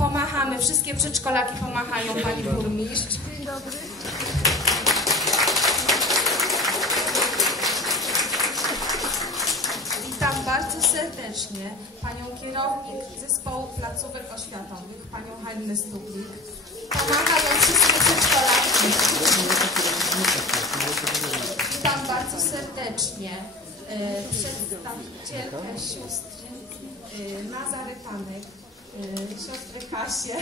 Pomachamy, wszystkie przedszkolaki pomachają pani burmistrz. Dzień dobry. Witam bardzo serdecznie panią kierownik zespołu placówek oświatowych, panią Halinę Stuplik. Pomachają wszystkie przedszkolaki. Witam bardzo serdecznie e, przedstawicielkę sióstr e, siostrę Kasię.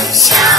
Shout.